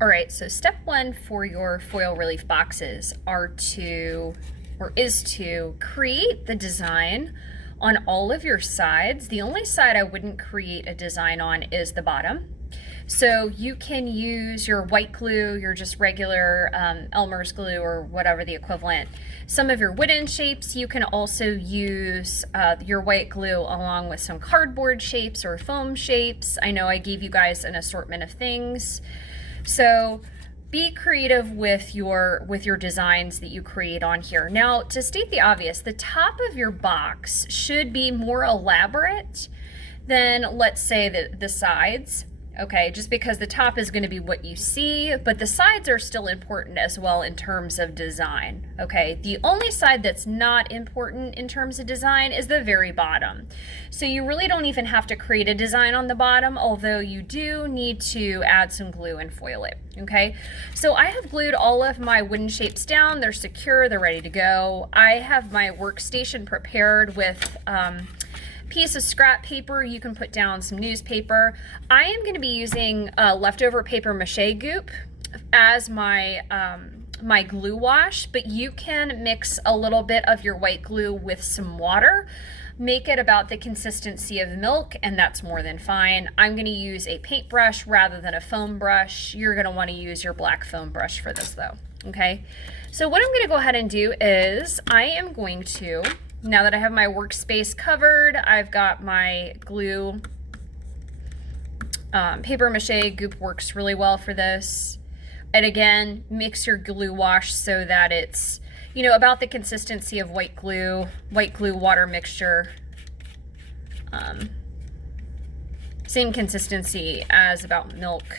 All right, so step one for your foil relief boxes is to create the design on all of your sides. The only side I wouldn't create a design on is the bottom. So you can use your white glue, your just regular Elmer's glue or whatever the equivalent. Some of your wooden shapes, you can also use your white glue along with some cardboard shapes or foam shapes. I know I gave you guys an assortment of things. So be creative with your designs that you create on here. Now, to state the obvious, the top of your box should be more elaborate than, let's say, the sides. Okay, just because the top is going to be what you see, but the sides are still important as well in terms of design. Okay, the only side that's not important in terms of design is the very bottom. So you really don't even have to create a design on the bottom, although you do need to add some glue and foil it. Okay, so I have glued all of my wooden shapes down. They're secure, they're ready to go. I have my workstation prepared with piece of scrap paper. You can put down some newspaper. I am going to be using leftover paper mache goop as my my glue wash, but you can mix a little bit of your white glue with some water, make it about the consistency of milk, and that's more than fine. I'm going to use a paintbrush rather than a foam brush. You're going to want to use your black foam brush for this though. Okay, so what I'm going to go ahead and do is I am going to, now that I have my workspace covered, I've got my glue. Paper mache goop works really well for this. And again, mix your glue wash so that it's, you know, about the consistency of white glue water mixture. Same consistency as about milk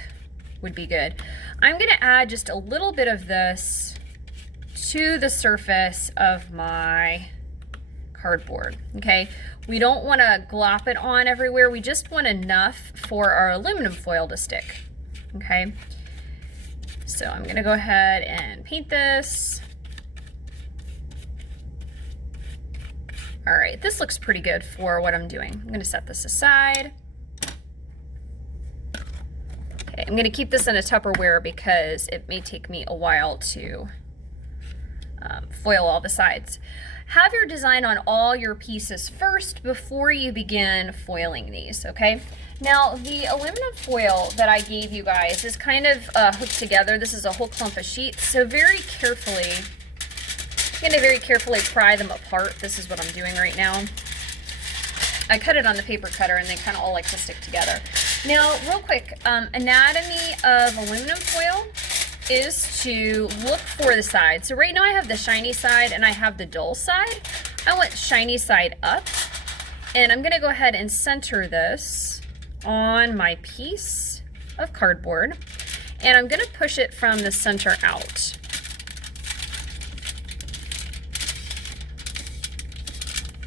would be good. I'm going to add just a little bit of this to the surface of my cardboard. Okay, we don't want to glop it on everywhere. We just want enough for our aluminum foil to stick. Okay, so I'm going to go ahead and paint this. All right, this looks pretty good for what I'm doing. I'm going to set this aside. Okay, I'm going to keep this in a Tupperware because it may take me a while to foil all the sides. Have your design on all your pieces first before you begin foiling these, okay? Now, the aluminum foil that I gave you guys is kind of hooked together. This is a whole clump of sheets, so very carefully, I'm going to very carefully pry them apart. This is what I'm doing right now. I cut it on the paper cutter and they kind of all like to stick together. Now, real quick, anatomy of aluminum foil is to look for the side. So right now I have the shiny side and I have the dull side. I want shiny side up, and I'm gonna go ahead and center this on my piece of cardboard, and I'm gonna push it from the center out.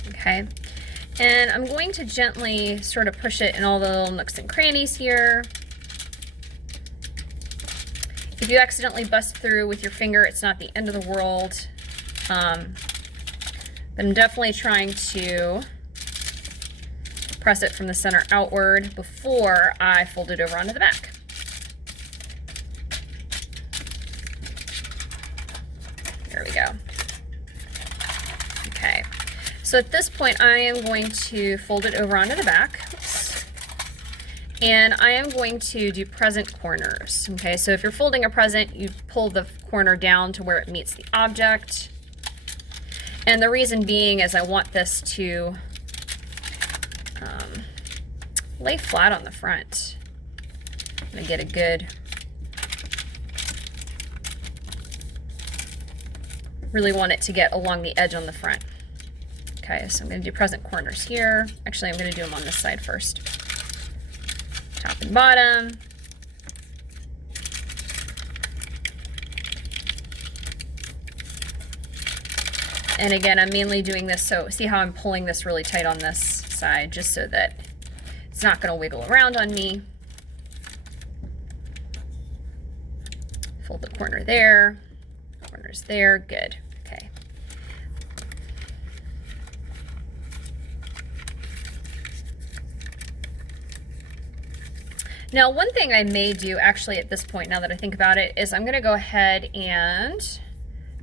Okay, and I'm going to gently sort of push it in all the little nooks and crannies here. If you accidentally bust through with your finger, it's not the end of the world. But I'm definitely trying to press it from the center outward before I fold it over onto the back. There we go. Okay, so at this point I am going to fold it over onto the back. Oops. And I am going to do present corners. Okay, so if you're folding a present, you pull the corner down to where it meets the object. And the reason being is I want this to lay flat on the front. I'm gonna get a good, really want it to get along the edge on the front. Okay, so I'm gonna do present corners here. Actually, I'm gonna do them on this side first. Top and bottom. And again, I'm mainly doing this, so see how I'm pulling this really tight on this side, just so that it's not going to wiggle around on me. Fold the corner there, corners there, good, okay. Now, one thing I may do actually at this point, now that I think about it, is I'm gonna go ahead and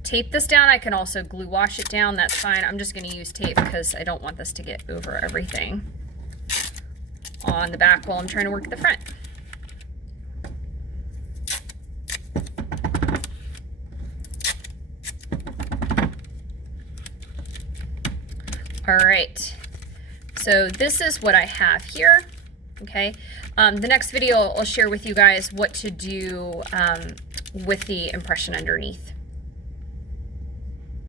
tape this down. I can also glue wash it down, that's fine. I'm just gonna use tape because I don't want this to get over everything on the back while I'm trying to work the front. All right, so this is what I have here, okay? The next video I'll share with you guys what to do with the impression underneath.